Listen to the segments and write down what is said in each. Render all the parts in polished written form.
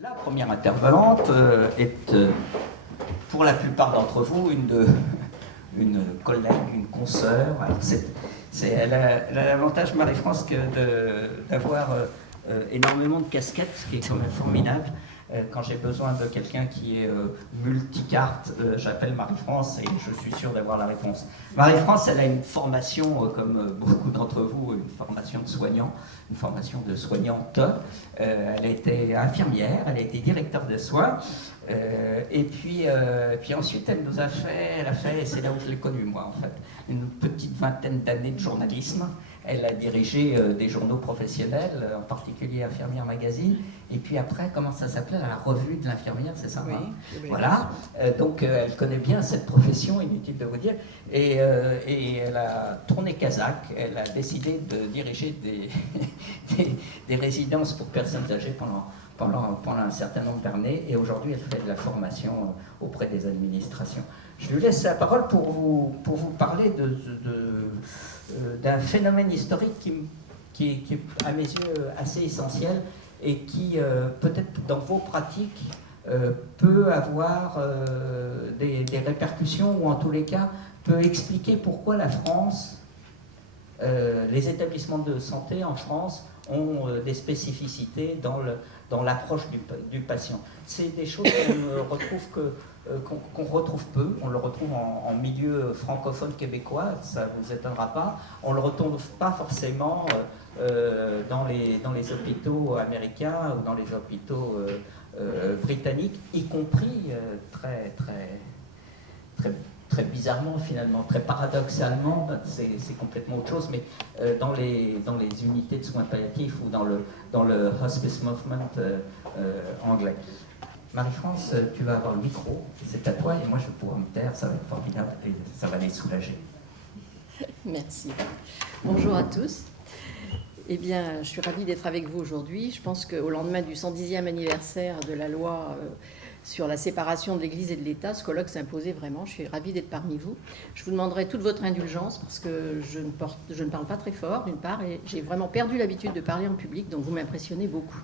La première intervenante est, pour la plupart d'entre vous, une collègue, une consoeur. Alors elle a l'avantage, Marie-France, d'avoir énormément de casquettes, ce qui est quand même formidable. Quand j'ai besoin de quelqu'un qui est multicarte, j'appelle Marie-France et je suis sûr d'avoir la réponse. Marie-France, elle a une formation, comme beaucoup d'entre vous, une formation de soignant, une formation de soignante. Elle a été infirmière, elle a été directeur de soins. Et puis ensuite, elle a fait, et c'est là où je l'ai connue moi en fait, une petite vingtaine d'années de journalisme. Elle a dirigé des journaux professionnels, en particulier Infirmière Magazine. Et puis après, comment ça s'appelait, la revue de l'infirmière, c'est ça? Oui, hein oui. Voilà. Donc elle connaît bien cette profession, inutile de vous dire. Et elle a tourné Kazakh. Elle a décidé de diriger des résidences pour personnes âgées pendant un certain nombre d'années. Et aujourd'hui, elle fait de la formation auprès des administrations. Je lui laisse la parole pour vous parler d'un phénomène historique qui est, à mes yeux, assez essentiel et qui, peut-être dans vos pratiques, peut avoir des répercussions ou en tous les cas peut expliquer pourquoi la France, les établissements de santé en France ont des spécificités dans l'approche du patient. C'est des choses qu'on retrouve peu, on le retrouve en milieu francophone québécois, ça ne vous étonnera pas, on ne le retrouve pas forcément dans les hôpitaux américains ou dans les hôpitaux britanniques, y compris très bizarrement finalement, très paradoxalement, c'est complètement autre chose, mais dans les unités de soins palliatifs ou dans le hospice movement anglais. Marie-France, tu vas avoir le micro, c'est à toi, et moi je vais pouvoir me taire, ça va être formidable et ça va les soulager. Merci. Bonjour à tous. Eh bien, je suis ravie d'être avec vous aujourd'hui. Je pense qu'au lendemain du 110e anniversaire de la loi sur la séparation de l'Église et de l'État, ce colloque s'imposait vraiment. Je suis ravie d'être parmi vous. Je vous demanderai toute votre indulgence parce que je ne parle pas très fort, d'une part, et j'ai vraiment perdu l'habitude de parler en public, donc vous m'impressionnez beaucoup.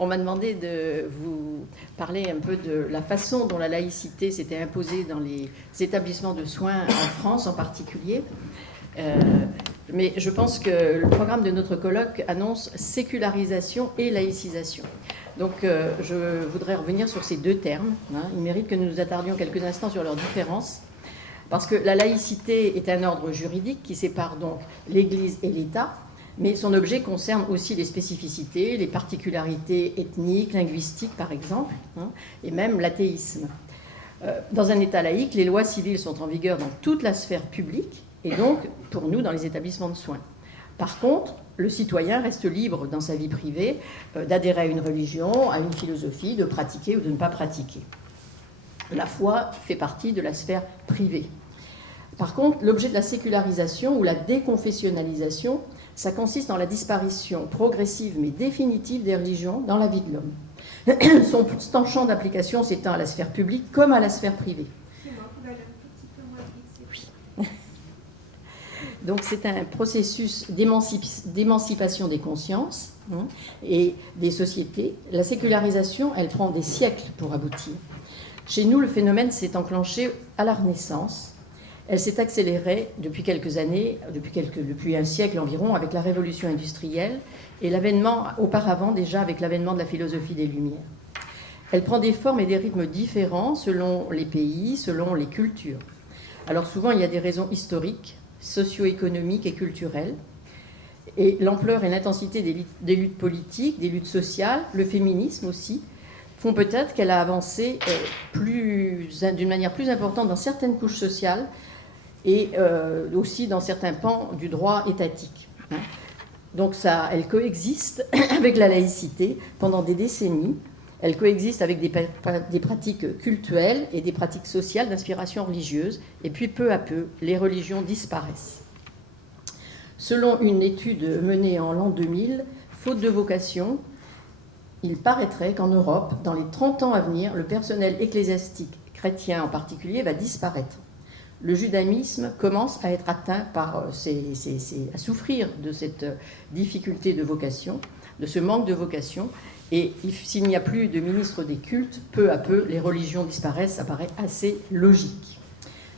On m'a demandé de vous parler un peu de la façon dont la laïcité s'était imposée dans les établissements de soins en France en particulier. Mais je pense que le programme de notre colloque annonce sécularisation et laïcisation. Donc je voudrais revenir sur ces deux termes. Il mérite que nous nous attardions quelques instants sur leurs différences. Parce que la laïcité est un ordre juridique qui sépare donc l'Église et l'État. Mais son objet concerne aussi les spécificités, les particularités ethniques, linguistiques par exemple, et même l'athéisme. Dans un État laïque, les lois civiles sont en vigueur dans toute la sphère publique, et donc pour nous dans les établissements de soins. Par contre, le citoyen reste libre dans sa vie privée d'adhérer à une religion, à une philosophie, de pratiquer ou de ne pas pratiquer. La foi fait partie de la sphère privée. Par contre, l'objet de la sécularisation ou la déconfessionnalisation, ça consiste dans la disparition progressive mais définitive des religions dans la vie de l'homme. Son champ d'application s'étend à la sphère publique comme à la sphère privée. C'est moi, vous allez un tout petit peu moins vite. Oui. Donc c'est un processus d'émancipation des consciences et des sociétés. La sécularisation, elle prend des siècles pour aboutir. Chez nous, le phénomène s'est enclenché à la Renaissance. Elle s'est accélérée depuis quelques années, depuis un siècle environ, avec la révolution industrielle et auparavant déjà avec l'avènement de la philosophie des Lumières. Elle prend des formes et des rythmes différents selon les pays, selon les cultures. Alors souvent, il y a des raisons historiques, socio-économiques et culturelles. Et l'ampleur et l'intensité des luttes politiques, des luttes sociales, le féminisme aussi, font peut-être qu'elle a avancé d'une manière plus importante dans certaines couches sociales, et aussi dans certains pans du droit étatique. Donc elle coexiste avec la laïcité pendant des décennies. Elle coexiste avec des pratiques cultuelles et des pratiques sociales d'inspiration religieuse. Et puis peu à peu, les religions disparaissent. Selon une étude menée en l'an 2000, faute de vocation, il paraîtrait qu'en Europe, dans les 30 ans à venir, le personnel ecclésiastique chrétien en particulier va disparaître. Le judaïsme commence à être atteint à souffrir de cette difficulté de vocation, de ce manque de vocation, Et s'il n'y a plus de ministre des cultes, peu à peu, les religions disparaissent, ça paraît assez logique.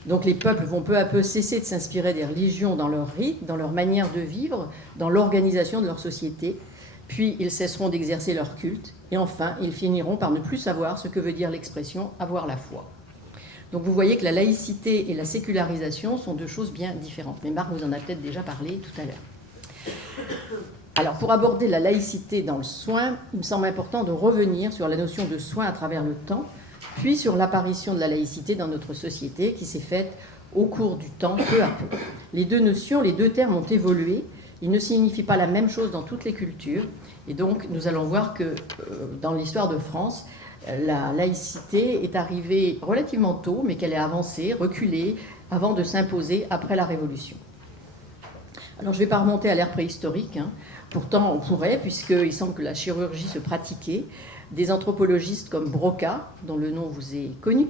Donc les peuples vont peu à peu cesser de s'inspirer des religions dans leur rite, dans leur manière de vivre, dans l'organisation de leur société, puis ils cesseront d'exercer leur culte, et enfin, ils finiront par ne plus savoir ce que veut dire l'expression « avoir la foi ». Donc vous voyez que la laïcité et la sécularisation sont deux choses bien différentes. Mais Marc vous en a peut-être déjà parlé tout à l'heure. Alors pour aborder la laïcité dans le soin, il me semble important de revenir sur la notion de soin à travers le temps, puis sur l'apparition de la laïcité dans notre société qui s'est faite au cours du temps, peu à peu. Les deux notions, les deux termes ont évolué. Ils ne signifient pas la même chose dans toutes les cultures. Et donc nous allons voir que dans l'histoire de France, la laïcité est arrivée relativement tôt, mais qu'elle est avancée, reculée, avant de s'imposer après la Révolution. Alors je ne vais pas remonter à l'ère préhistorique, hein. Pourtant on pourrait, puisqu'il semble que la chirurgie se pratiquait. Des anthropologistes comme Broca, dont le nom vous est connu,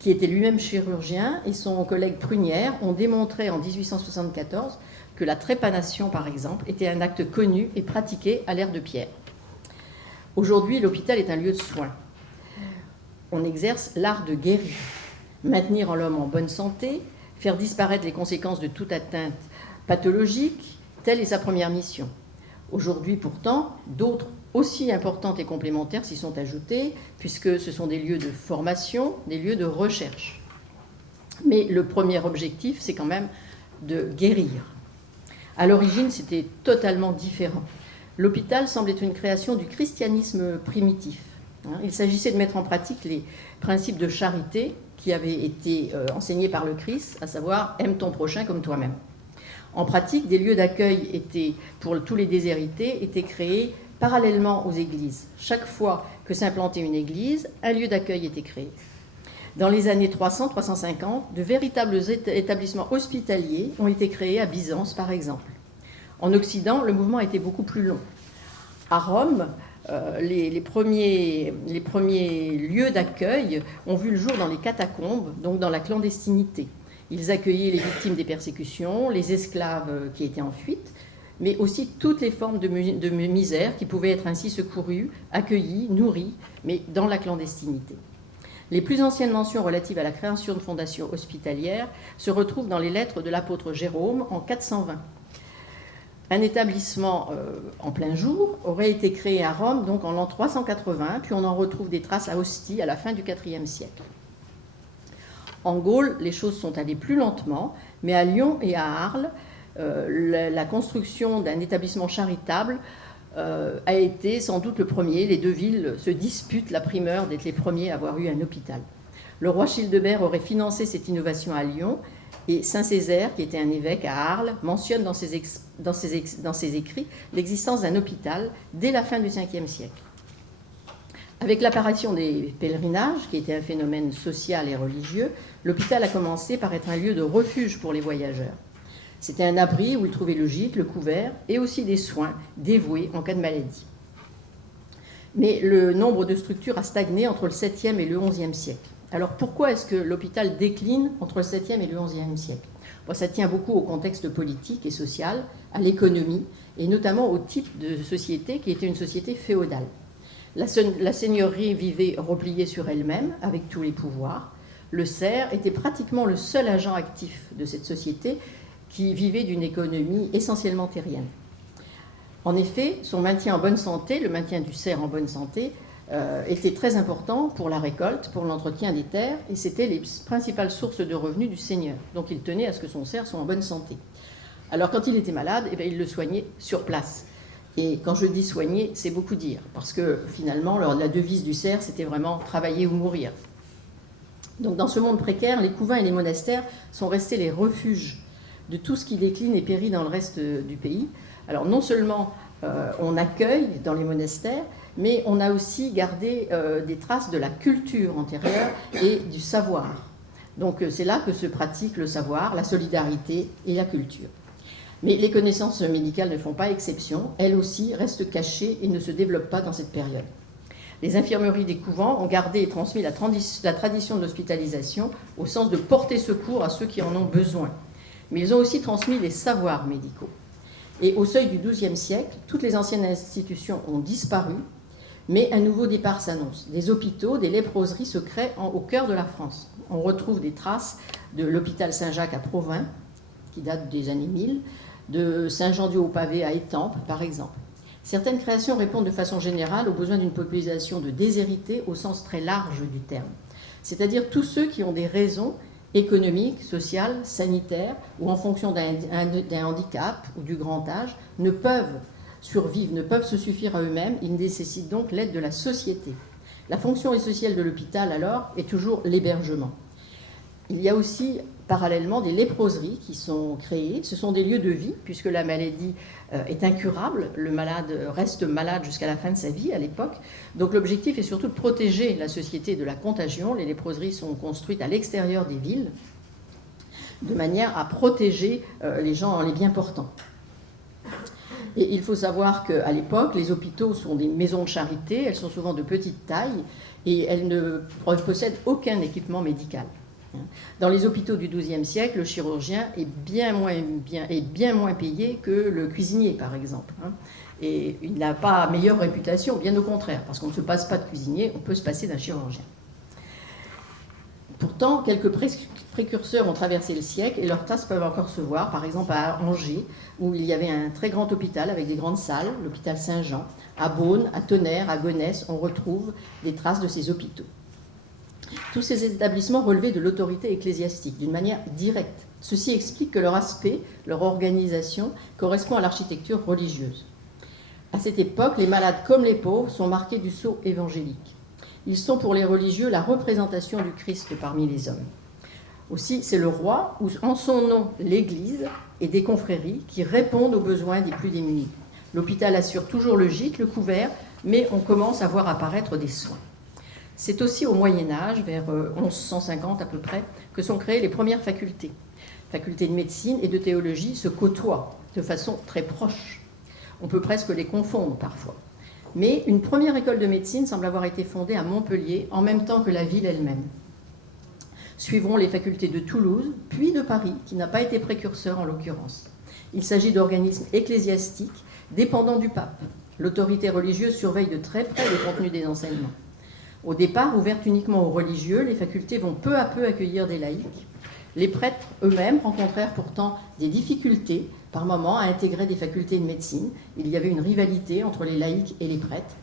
qui était lui-même chirurgien, et son collègue Prunière ont démontré en 1874 que la trépanation, par exemple, était un acte connu et pratiqué à l'ère de Pierre. Aujourd'hui, l'hôpital est un lieu de soins. On exerce l'art de guérir, maintenir l'homme en bonne santé, faire disparaître les conséquences de toute atteinte pathologique, telle est sa première mission. Aujourd'hui, pourtant, d'autres aussi importantes et complémentaires s'y sont ajoutées, puisque ce sont des lieux de formation, des lieux de recherche. Mais le premier objectif, c'est quand même de guérir. À l'origine, c'était totalement différent. L'hôpital semble être une création du christianisme primitif. Il s'agissait de mettre en pratique les principes de charité qui avaient été enseignés par le Christ, à savoir « aime ton prochain comme toi-même ». En pratique, des lieux d'accueil pour tous les déshérités étaient créés parallèlement aux églises. Chaque fois que s'implantait une église, un lieu d'accueil était créé. Dans les années 300-350, de véritables établissements hospitaliers ont été créés à Byzance, par exemple. En Occident, le mouvement a été beaucoup plus long. À Rome, les premiers lieux d'accueil ont vu le jour dans les catacombes, donc dans la clandestinité. Ils accueillaient les victimes des persécutions, les esclaves qui étaient en fuite, mais aussi toutes les formes de misère qui pouvaient être ainsi secourues, accueillies, nourries, mais dans la clandestinité. Les plus anciennes mentions relatives à la création de fondations hospitalières se retrouvent dans les lettres de l'apôtre Jérôme en 420. Un établissement en plein jour aurait été créé à Rome donc en l'an 380, puis on en retrouve des traces à Ostie à la fin du IVe siècle. En Gaule, les choses sont allées plus lentement, mais à Lyon et à Arles, la construction d'un établissement charitable a été sans doute le premier. Les deux villes se disputent la primeur d'être les premiers à avoir eu un hôpital. Le roi Childebert aurait financé cette innovation à Lyon, et Saint-Césaire, qui était un évêque à Arles, mentionne dans ses écrits l'existence d'un hôpital dès la fin du Ve siècle. Avec l'apparition des pèlerinages, qui était un phénomène social et religieux, l'hôpital a commencé par être un lieu de refuge pour les voyageurs. C'était un abri où ils trouvaient le gîte, le couvert et aussi des soins dévoués en cas de maladie. Mais le nombre de structures a stagné entre le 7e et le 11e siècle. Alors pourquoi est-ce que l'hôpital décline entre le 7e et le 11e siècle ? Bon, ça tient beaucoup au contexte politique et social, à l'économie et notamment au type de société qui était une société féodale. La seigneurie vivait repliée sur elle-même avec tous les pouvoirs. Le serf était pratiquement le seul agent actif de cette société qui vivait d'une économie essentiellement terrienne. En effet, son maintien en bonne santé, le maintien du serf en bonne santé, était très important pour la récolte, pour l'entretien des terres, et c'était les principales sources de revenus du seigneur. Donc il tenait à ce que son serf soit en bonne santé. Alors quand il était malade, il le soignait sur place. Et quand je dis soigner, c'est beaucoup dire, parce que finalement, la devise du serf, c'était vraiment travailler ou mourir. Donc dans ce monde précaire, les couvents et les monastères sont restés les refuges de tout ce qui décline et périt dans le reste du pays. Alors non seulement on accueille dans les monastères, mais on a aussi gardé des traces de la culture antérieure et du savoir. Donc c'est là que se pratique le savoir, la solidarité et la culture. Mais les connaissances médicales ne font pas exception, elles aussi restent cachées et ne se développent pas dans cette période. Les infirmeries des couvents ont gardé et transmis la tradition de l'hospitalisation au sens de porter secours à ceux qui en ont besoin. Mais ils ont aussi transmis les savoirs médicaux. Et au seuil du XIIe siècle, toutes les anciennes institutions ont disparu, Mais un nouveau départ s'annonce. Des hôpitaux, des léproseries se créent au cœur de la France. On retrouve des traces de l'hôpital Saint-Jacques à Provins, qui date des années 1000, de Saint-Jean-du-Haut-Pavé à Étampes, par exemple. Certaines créations répondent de façon générale aux besoins d'une population de déshérités au sens très large du terme, c'est-à-dire tous ceux qui ont des raisons économiques, sociales, sanitaires, ou en fonction d'un handicap ou du grand âge, ne peuvent survivre, ne peuvent se suffire à eux-mêmes, ils nécessitent donc l'aide de la société. La fonction essentielle de l'hôpital, alors, est toujours l'hébergement. Il y a aussi, parallèlement, des léproseries qui sont créées. Ce sont des lieux de vie, puisque la maladie est incurable. Le malade reste malade jusqu'à la fin de sa vie, à l'époque. Donc l'objectif est surtout de protéger la société de la contagion. Les léproseries sont construites à l'extérieur des villes, de manière à protéger les gens, les bien portants. Et il faut savoir qu'à l'époque, les hôpitaux sont des maisons de charité, elles sont souvent de petite taille et elles ne possèdent aucun équipement médical. Dans les hôpitaux du XIIe siècle, le chirurgien est bien moins payé que le cuisinier, par exemple. Et il n'a pas meilleure réputation, bien au contraire, parce qu'on ne se passe pas de cuisinier, on peut se passer d'un chirurgien. Pourtant, quelques précurseurs ont traversé le siècle et leurs traces peuvent encore se voir, par exemple à Angers, où il y avait un très grand hôpital avec des grandes salles, l'hôpital Saint-Jean. À Beaune, à Tonnerre, à Gonesse, on retrouve des traces de ces hôpitaux. Tous ces établissements relevaient de l'autorité ecclésiastique, d'une manière directe. Ceci explique que leur aspect, leur organisation, correspond à l'architecture religieuse. À cette époque, les malades comme les pauvres sont marqués du sceau évangélique. Ils sont pour les religieux la représentation du Christ parmi les hommes. Aussi, c'est le roi, ou en son nom l'Église, et des confréries qui répondent aux besoins des plus démunis. L'hôpital assure toujours le gîte, le couvert, mais on commence à voir apparaître des soins. C'est aussi au Moyen-Âge, vers 1150 à peu près, que sont créées les premières facultés. Facultés de médecine et de théologie se côtoient de façon très proche. On peut presque les confondre parfois. Mais une première école de médecine semble avoir été fondée à Montpellier en même temps que la ville elle-même. Suivront les facultés de Toulouse, puis de Paris, qui n'a pas été précurseur en l'occurrence. Il s'agit d'organismes ecclésiastiques dépendant du pape. L'autorité religieuse surveille de très près le contenu des enseignements. Au départ, ouvertes uniquement aux religieux, les facultés vont peu à peu accueillir des laïcs. Les prêtres eux-mêmes rencontrèrent pourtant des difficultés, par moments, à intégrer des facultés de médecine. Il y avait une rivalité entre les laïcs et les prêtres.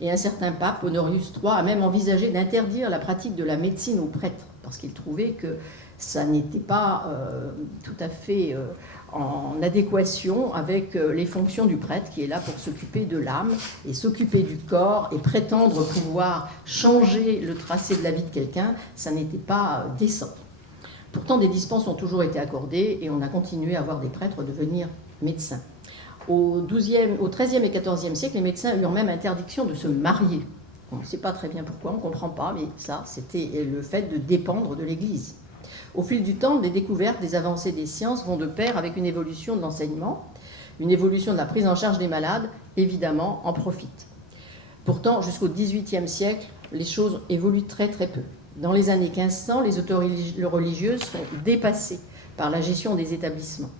Et un certain pape, Honorius III, a même envisagé d'interdire la pratique de la médecine aux prêtres, parce qu'il trouvait que ça n'était pas tout à fait en adéquation avec les fonctions du prêtre, qui est là pour s'occuper de l'âme et s'occuper du corps et prétendre pouvoir changer le tracé de la vie de quelqu'un, ça n'était pas décent. Pourtant, des dispenses ont toujours été accordées et on a continué à voir des prêtres devenir médecins. Au XIIIe et XIVe siècle, les médecins eurent même interdiction de se marier. On ne sait pas très bien pourquoi, on ne comprend pas, mais ça, c'était le fait de dépendre de l'Église. Au fil du temps, les découvertes, les avancées des sciences vont de pair avec une évolution de l'enseignement, une évolution de la prise en charge des malades, évidemment, en profitent. Pourtant, jusqu'au XVIIIe siècle, les choses évoluent très très peu. Dans les années 1500, les autorités religieuses sont dépassées par la gestion des établissements.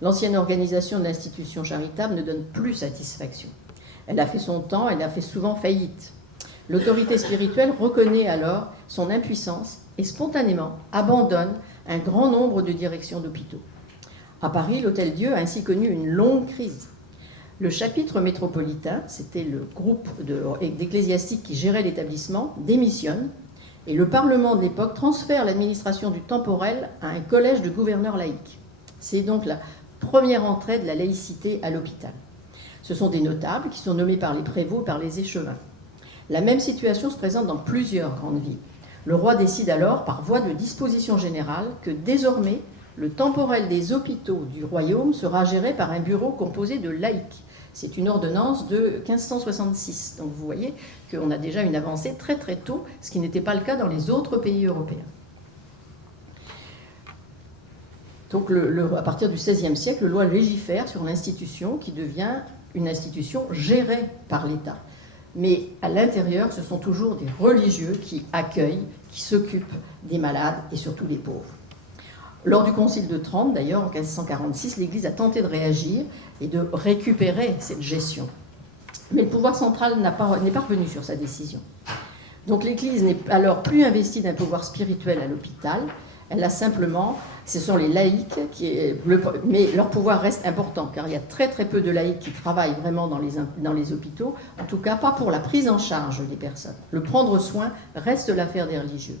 L'ancienne organisation de l'institution charitable ne donne plus satisfaction. Elle a fait son temps, elle a fait souvent faillite. L'autorité spirituelle reconnaît alors son impuissance et spontanément abandonne un grand nombre de directions d'hôpitaux. À Paris, l'Hôtel-Dieu a ainsi connu une longue crise. Le chapitre métropolitain, c'était le groupe d'ecclésiastiques qui gérait l'établissement, démissionne et le Parlement de l'époque transfère l'administration du temporel à un collège de gouverneurs laïcs. C'est donc la première entrée de la laïcité à l'hôpital. Ce sont des notables qui sont nommés par les prévôts et par les échevins. La même situation se présente dans plusieurs grandes villes. Le roi décide alors, par voie de disposition générale, que désormais, le temporel des hôpitaux du royaume sera géré par un bureau composé de laïcs. C'est une ordonnance de 1566. Donc vous voyez qu'on a déjà une avancée très très tôt, ce qui n'était pas le cas dans les autres pays européens. Donc à partir du XVIe siècle, la loi légifère sur l'institution qui devient une institution gérée par l'État. Mais à l'intérieur, ce sont toujours des religieux qui accueillent, qui s'occupent des malades et surtout des pauvres. Lors du Concile de Trente, d'ailleurs, en 1546, l'Église a tenté de réagir et de récupérer cette gestion. Mais le pouvoir central n'est pas revenu sur sa décision. Donc l'Église n'est alors plus investie d'un pouvoir spirituel à l'hôpital. Elle a simplement, ce sont les laïcs, mais leur pouvoir reste important, car il y a très très peu de laïcs qui travaillent vraiment dans les hôpitaux, en tout cas pas pour la prise en charge des personnes. Le prendre soin reste l'affaire des religieux.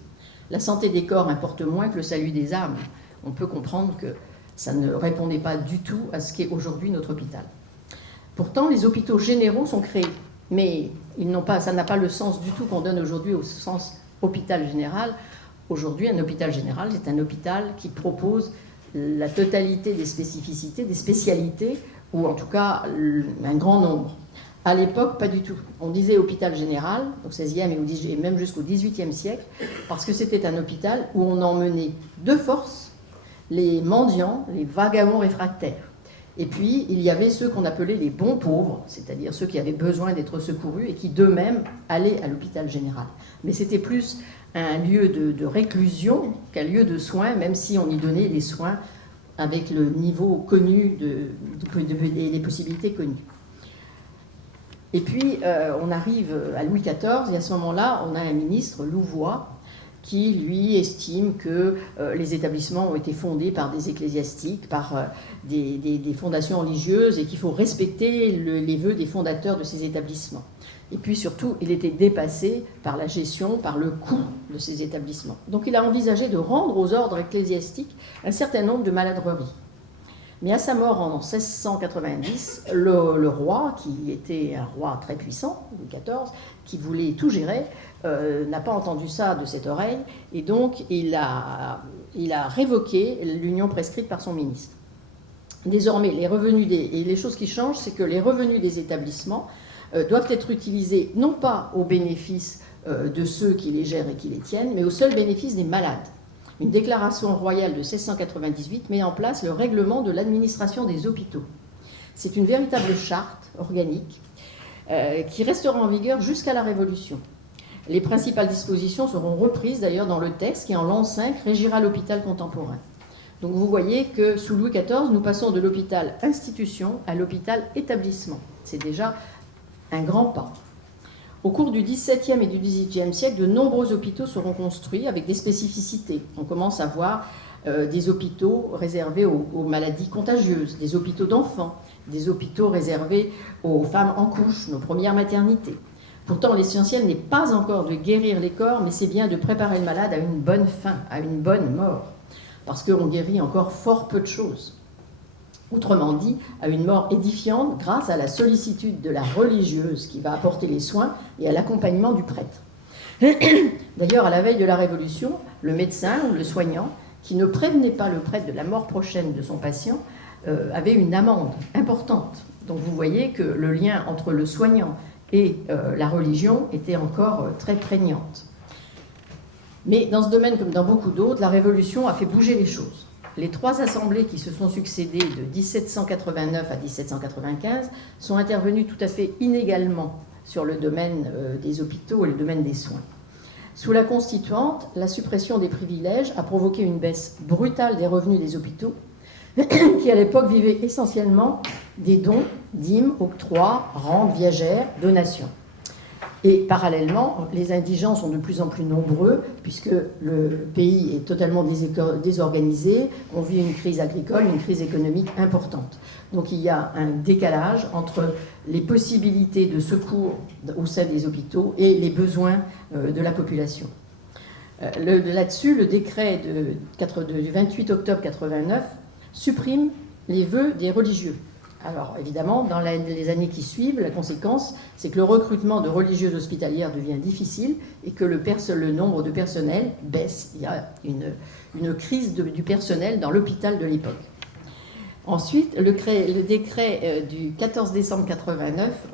La santé des corps importe moins que le salut des âmes. On peut comprendre que ça ne répondait pas du tout à ce qu'est aujourd'hui notre hôpital. Pourtant, les hôpitaux généraux sont créés, mais ça n'a pas le sens du tout qu'on donne aujourd'hui au sens hôpital général. Aujourd'hui, un hôpital général, c'est un hôpital qui propose la totalité des spécificités, des spécialités, ou en tout cas un grand nombre. À l'époque, pas du tout. On disait hôpital général, au XVIe et même jusqu'au XVIIIe siècle, parce que c'était un hôpital où on emmenait de force les mendiants, les vagabonds réfractaires. Et puis, il y avait ceux qu'on appelait les bons pauvres, c'est-à-dire ceux qui avaient besoin d'être secourus et qui d'eux-mêmes allaient à l'hôpital général. Mais c'était plus un lieu de réclusion qu'un lieu de soins, même si on y donnait les soins avec le niveau connu et les possibilités connues. Et puis, on arrive à Louis XIV, et à ce moment-là, on a un ministre, Louvois, qui, lui, estime que les établissements ont été fondés par des ecclésiastiques, par des fondations religieuses, et qu'il faut respecter les vœux des fondateurs de ces établissements. Et puis, surtout, il était dépassé par la gestion, par le coût de ces établissements. Donc, il a envisagé de rendre aux ordres ecclésiastiques un certain nombre de maladreries. Mais à sa mort en 1690, le roi, qui était un roi très puissant, Louis XIV, qui voulait tout gérer, n'a pas entendu ça de cette oreille, et donc il a révoqué l'union prescrite par son ministre. Désormais, les choses qui changent, c'est que les revenus des établissements doivent être utilisés non pas au bénéfice de ceux qui les gèrent et qui les tiennent, mais au seul bénéfice des malades. Une déclaration royale de 1698 met en place le règlement de l'administration des hôpitaux. C'est une véritable charte organique qui restera en vigueur jusqu'à la Révolution. Les principales dispositions seront reprises d'ailleurs dans le texte qui, en l'an 5, régira l'hôpital contemporain. Donc vous voyez que sous Louis XIV, nous passons de l'hôpital institution à l'hôpital établissement. C'est déjà un grand pas. Au cours du XVIIe et du XVIIIe siècle, de nombreux hôpitaux seront construits avec des spécificités. On commence à voir des hôpitaux réservés aux maladies contagieuses, des hôpitaux d'enfants, des hôpitaux réservés aux femmes en couche, nos premières maternités. Pourtant, l'essentiel n'est pas encore de guérir les corps, mais c'est bien de préparer le malade à une bonne fin, à une bonne mort, parce qu'on guérit encore fort peu de choses. Autrement dit, à une mort édifiante grâce à la sollicitude de la religieuse qui va apporter les soins et à l'accompagnement du prêtre. D'ailleurs, à la veille de la Révolution, le médecin ou le soignant qui ne prévenait pas le prêtre de la mort prochaine de son patient avait une amende importante. Donc vous voyez que le lien entre le soignant et la religion était encore très prégnante. Mais dans ce domaine, comme dans beaucoup d'autres, la Révolution a fait bouger les choses. Les trois assemblées qui se sont succédées de 1789 à 1795 sont intervenues tout à fait inégalement sur le domaine des hôpitaux et le domaine des soins. Sous la Constituante, la suppression des privilèges a provoqué une baisse brutale des revenus des hôpitaux, qui à l'époque vivaient essentiellement des dons, dîmes, octrois, rentes viagères, donations. Et parallèlement, les indigents sont de plus en plus nombreux, puisque le pays est totalement désorganisé, on vit une crise agricole, une crise économique importante. Donc il y a un décalage entre les possibilités de secours au sein des hôpitaux et les besoins de la population. Là-dessus, le décret du 28 octobre 89 supprime les vœux des religieux. Alors évidemment, dans les années qui suivent, la conséquence, c'est que le recrutement de religieuses hospitalières devient difficile et que le nombre de personnel baisse. Il y a une crise du personnel dans l'hôpital de l'époque. Ensuite, le décret du 14 décembre 89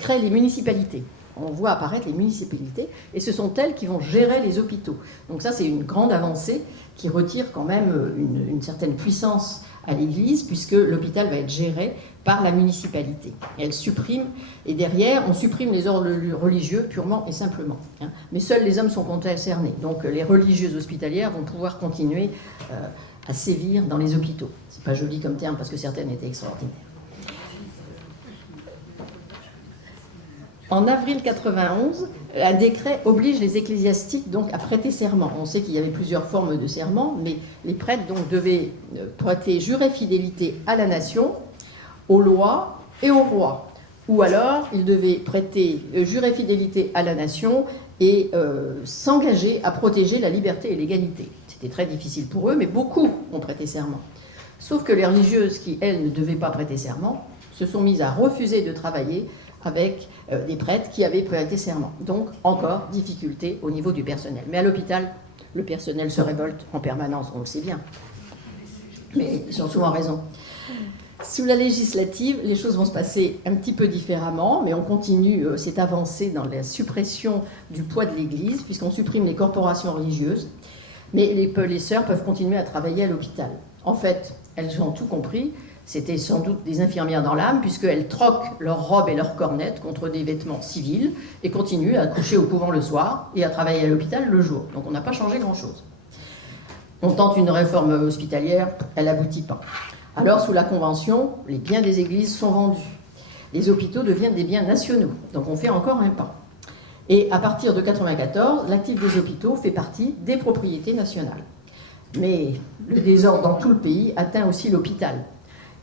crée les municipalités. On voit apparaître les municipalités et ce sont elles qui vont gérer les hôpitaux. Donc ça, c'est une grande avancée qui retire quand même une certaine puissance à l'Église, puisque l'hôpital va être géré par la municipalité. Et elle supprime, et derrière, on supprime les ordres religieux purement et simplement. Mais seuls les hommes sont concernés. Donc les religieuses hospitalières vont pouvoir continuer à sévir dans les hôpitaux. C'est pas joli comme terme, parce que certaines étaient extraordinaires. En avril 91, un décret oblige les ecclésiastiques donc à prêter serment. On sait qu'il y avait plusieurs formes de serment, mais les prêtres donc devaient prêter jurer fidélité à la nation, aux lois et au roi. Ou alors, ils devaient prêter jurer fidélité à la nation et s'engager à protéger la liberté et l'égalité. C'était très difficile pour eux, mais beaucoup ont prêté serment. Sauf que les religieuses qui, elles, ne devaient pas prêter serment, se sont mises à refuser de travailler avec des prêtres qui avaient prêté serment. Donc, encore, difficulté au niveau du personnel. Mais à l'hôpital, le personnel se révolte en permanence, on le sait bien. Mais ils ont souvent raison. Sous la législative, les choses vont se passer un petit peu différemment, mais on continue cette avancée dans la suppression du poids de l'Église, puisqu'on supprime les corporations religieuses, mais les sœurs peuvent continuer à travailler à l'hôpital. En fait, elles ont tout compris. C'était sans doute des infirmières dans l'âme, puisqu'elles troquent leurs robes et leurs cornettes contre des vêtements civils et continuent à coucher au couvent le soir et à travailler à l'hôpital le jour. Donc on n'a pas changé grand-chose. On tente une réforme hospitalière, elle n'aboutit pas. Alors, sous la Convention, les biens des églises sont vendus. Les hôpitaux deviennent des biens nationaux. Donc on fait encore un pas. Et à partir de 1994, l'actif des hôpitaux fait partie des propriétés nationales. Mais le désordre dans tout le pays atteint aussi l'hôpital.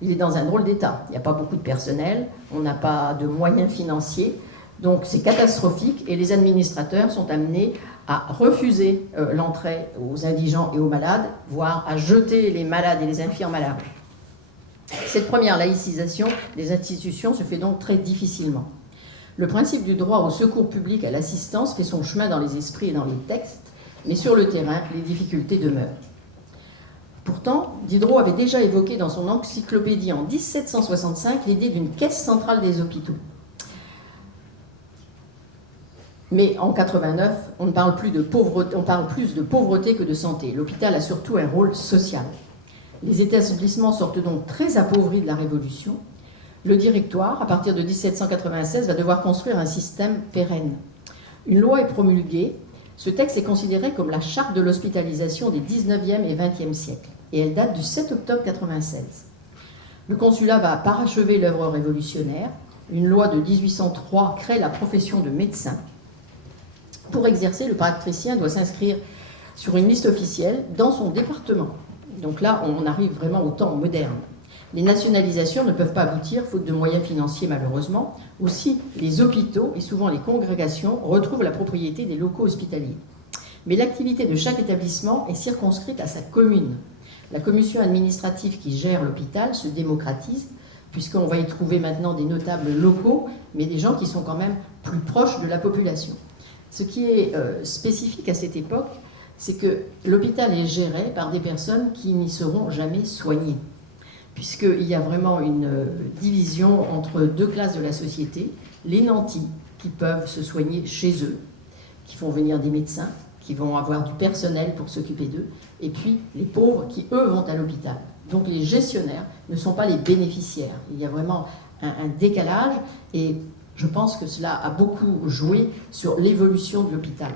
Il est dans un drôle d'état. Il n'y a pas beaucoup de personnel, on n'a pas de moyens financiers, donc c'est catastrophique et les administrateurs sont amenés à refuser l'entrée aux indigents et aux malades, voire à jeter les malades et les infirmes à la rue. Cette première laïcisation des institutions se fait donc très difficilement. Le principe du droit au secours public à l'assistance fait son chemin dans les esprits et dans les textes, mais sur le terrain, les difficultés demeurent. Pourtant, Diderot avait déjà évoqué dans son encyclopédie en 1765 l'idée d'une caisse centrale des hôpitaux. Mais en 89, on parle plus de pauvreté que de santé. L'hôpital a surtout un rôle social. Les établissements sortent donc très appauvris de la Révolution. Le Directoire, à partir de 1796, va devoir construire un système pérenne. Une loi est promulguée. Ce texte est considéré comme la charte de l'hospitalisation des 19e et 20e siècles. Et elle date du 7 octobre 1996. Le consulat va parachever l'œuvre révolutionnaire. Une loi de 1803 crée la profession de médecin. Pour exercer, le praticien doit s'inscrire sur une liste officielle dans son département. Donc là, on arrive vraiment au temps moderne. Les nationalisations ne peuvent pas aboutir, faute de moyens financiers malheureusement. Aussi, les hôpitaux et souvent les congrégations retrouvent la propriété des locaux hospitaliers. Mais l'activité de chaque établissement est circonscrite à sa commune. La commission administrative qui gère l'hôpital se démocratise, puisqu'on va y trouver maintenant des notables locaux, mais des gens qui sont quand même plus proches de la population. Ce qui est spécifique à cette époque, c'est que l'hôpital est géré par des personnes qui n'y seront jamais soignées, puisqu'il y a vraiment une division entre deux classes de la société, les nantis qui peuvent se soigner chez eux, qui font venir des médecins, qui vont avoir du personnel pour s'occuper d'eux, et puis les pauvres qui, eux, vont à l'hôpital. Donc les gestionnaires ne sont pas les bénéficiaires. Il y a vraiment un décalage, et je pense que cela a beaucoup joué sur l'évolution de l'hôpital,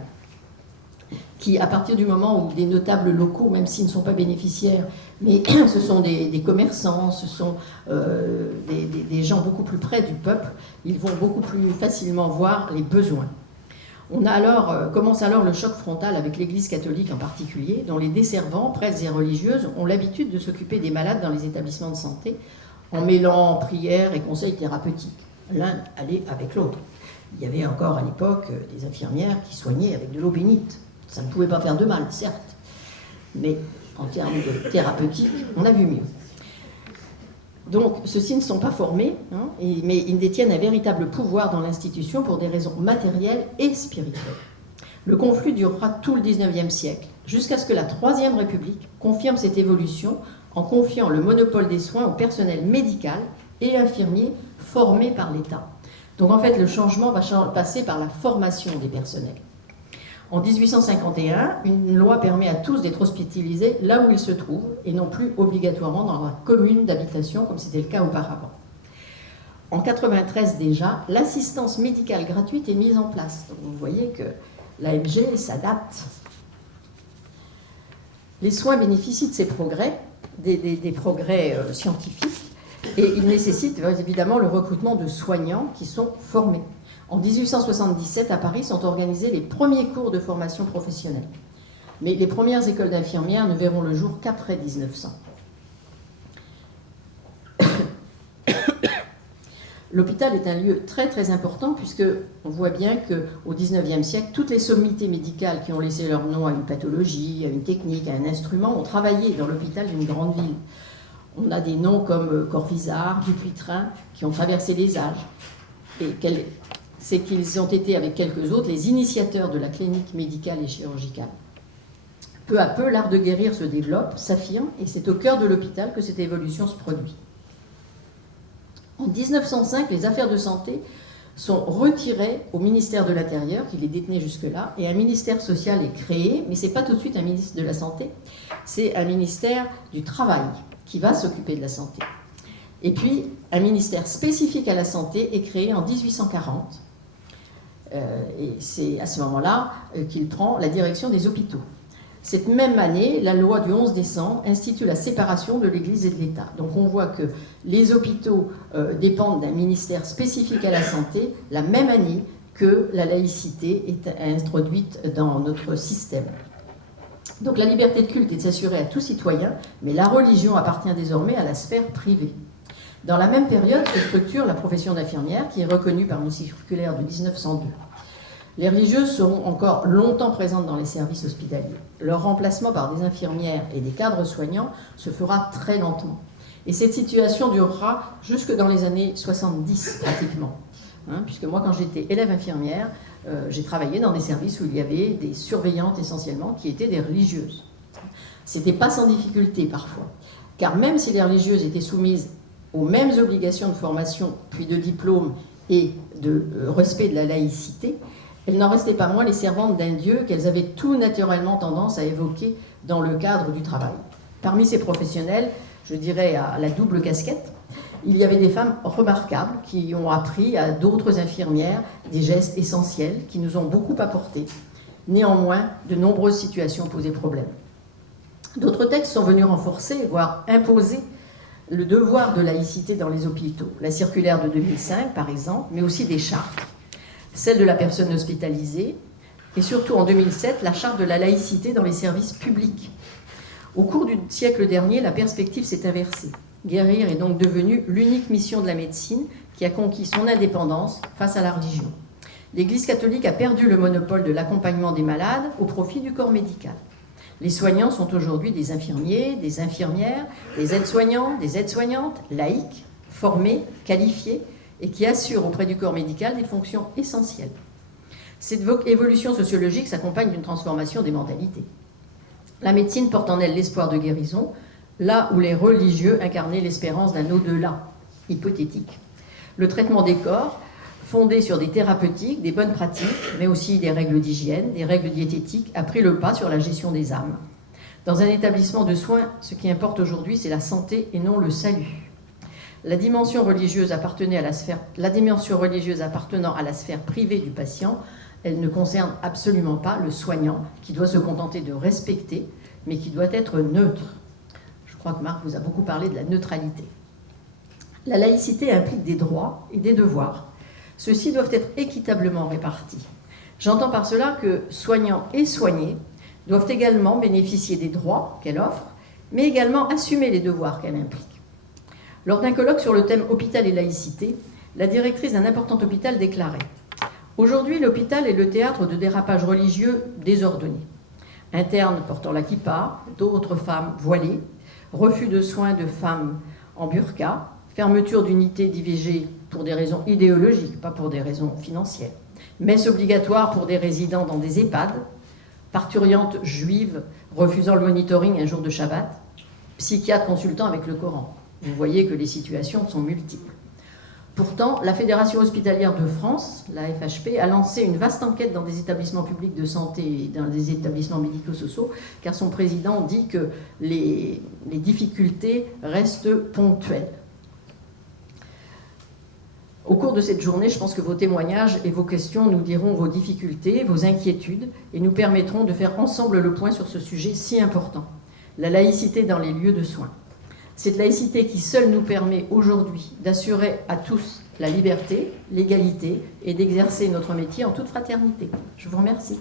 qui, à partir du moment où des notables locaux, même s'ils ne sont pas bénéficiaires, mais ce sont des commerçants, ce sont des gens beaucoup plus près du peuple, ils vont beaucoup plus facilement voir les besoins. Commence alors le choc frontal avec l'Église catholique en particulier, dont les desservants, prêtres et religieuses, ont l'habitude de s'occuper des malades dans les établissements de santé en mêlant prières et conseils thérapeutiques. L'un allait avec l'autre. Il y avait encore à l'époque des infirmières qui soignaient avec de l'eau bénite. Ça ne pouvait pas faire de mal, certes, mais en termes de thérapeutique, on a vu mieux. Donc, ceux-ci ne sont pas formés, mais ils détiennent un véritable pouvoir dans l'institution pour des raisons matérielles et spirituelles. Le conflit durera tout le XIXe siècle, jusqu'à ce que la Troisième République confirme cette évolution en confiant le monopole des soins au personnel médical et infirmier formé par l'État. Donc, en fait, le changement va passer par la formation des personnels. En 1851, une loi permet à tous d'être hospitalisés là où ils se trouvent et non plus obligatoirement dans la commune d'habitation comme c'était le cas auparavant. En 1993 déjà, l'assistance médicale gratuite est mise en place. Donc vous voyez que l'AMG s'adapte. Les soins bénéficient de ces progrès, des progrès scientifiques, Et il nécessite évidemment le recrutement de soignants qui sont formés. En 1877, à Paris, sont organisés les premiers cours de formation professionnelle. Mais les premières écoles d'infirmières ne verront le jour qu'après 1900. L'hôpital est un lieu très très important puisque on voit bien qu'au XIXe siècle, toutes les sommités médicales qui ont laissé leur nom à une pathologie, à une technique, à un instrument, ont travaillé dans l'hôpital d'une grande ville. On a des noms comme Corvisart, Dupuytren, qui ont traversé les âges. Et c'est qu'ils ont été, avec quelques autres, les initiateurs de la clinique médicale et chirurgicale. Peu à peu, l'art de guérir se développe, s'affirme, et c'est au cœur de l'hôpital que cette évolution se produit. En 1905, les affaires de santé sont retirées au ministère de l'Intérieur, qui les détenait jusque-là, et un ministère social est créé, mais ce n'est pas tout de suite un ministre de la Santé, c'est un ministère du Travail qui va s'occuper de la santé. Et puis, un ministère spécifique à la santé est créé en 1840, et c'est à ce moment-là qu'il prend la direction des hôpitaux. Cette même année, la loi du 11 décembre institue la séparation de l'Église et de l'État. Donc on voit que les hôpitaux dépendent d'un ministère spécifique à la santé la même année que la laïcité est introduite dans notre système. Donc la liberté de culte est de s'assurer à tout citoyen, mais la religion appartient désormais à la sphère privée. Dans la même période se structure la profession d'infirmière qui est reconnue par une circulaire de 1902. Les religieuses seront encore longtemps présentes dans les services hospitaliers. Leur remplacement par des infirmières et des cadres soignants se fera très lentement. Et cette situation durera jusque dans les années 70 pratiquement. Puisque moi, quand j'étais élève infirmière, j'ai travaillé dans des services où il y avait des surveillantes essentiellement qui étaient des religieuses. C'était pas sans difficulté parfois. Car même si les religieuses étaient soumises aux mêmes obligations de formation, puis de diplôme et de respect de la laïcité, elles n'en restaient pas moins les servantes d'un Dieu qu'elles avaient tout naturellement tendance à évoquer dans le cadre du travail. Parmi ces professionnels, je dirais à la double casquette, il y avait des femmes remarquables qui ont appris à d'autres infirmières des gestes essentiels qui nous ont beaucoup apporté. Néanmoins, de nombreuses situations posaient problème. D'autres textes sont venus renforcer, voire imposer, le devoir de laïcité dans les hôpitaux. La circulaire de 2005, par exemple, mais aussi des chartes. Celle de la personne hospitalisée, et surtout en 2007, la charte de la laïcité dans les services publics. Au cours du siècle dernier, la perspective s'est inversée. Guérir est donc devenu l'unique mission de la médecine qui a conquis son indépendance face à la religion. L'Église catholique a perdu le monopole de l'accompagnement des malades au profit du corps médical. Les soignants sont aujourd'hui des infirmiers, des infirmières, des aides-soignants, des aides-soignantes, laïques, formés, qualifiés, et qui assurent auprès du corps médical des fonctions essentielles. Cette évolution sociologique s'accompagne d'une transformation des mentalités. La médecine porte en elle l'espoir de guérison, là où les religieux incarnaient l'espérance d'un au-delà hypothétique. Le traitement des corps, fondé sur des thérapeutiques, des bonnes pratiques, mais aussi des règles d'hygiène, des règles diététiques, a pris le pas sur la gestion des âmes. Dans un établissement de soins, ce qui importe aujourd'hui, c'est la santé et non le salut. La dimension religieuse appartenant à la sphère privée du patient, elle ne concerne absolument pas le soignant, qui doit se contenter de respecter, mais qui doit être neutre. Je crois que Marc vous a beaucoup parlé de la neutralité. La laïcité implique des droits et des devoirs. Ceux-ci doivent être équitablement répartis. J'entends par cela que soignants et soignés doivent également bénéficier des droits qu'elle offre, mais également assumer les devoirs qu'elle implique. Lors d'un colloque sur le thème hôpital et laïcité, la directrice d'un important hôpital déclarait « Aujourd'hui, l'hôpital est le théâtre de dérapages religieux désordonnés. Internes portant la kippa, d'autres femmes voilées, refus de soins de femmes en burqa, fermeture d'unités d'IVG pour des raisons idéologiques, pas pour des raisons financières, messe obligatoire pour des résidents dans des EHPAD, parturientes juives refusant le monitoring un jour de Shabbat, psychiatre consultant avec le Coran. » Vous voyez que les situations sont multiples. Pourtant, la Fédération hospitalière de France, la FHP, a lancé une vaste enquête dans des établissements publics de santé et dans des établissements médico-sociaux, car son président dit que les difficultés restent ponctuelles. Au cours de cette journée, je pense que vos témoignages et vos questions nous diront vos difficultés, vos inquiétudes, et nous permettront de faire ensemble le point sur ce sujet si important, la laïcité dans les lieux de soins. Cette laïcité qui seule nous permet aujourd'hui d'assurer à tous la liberté, l'égalité et d'exercer notre métier en toute fraternité. Je vous remercie.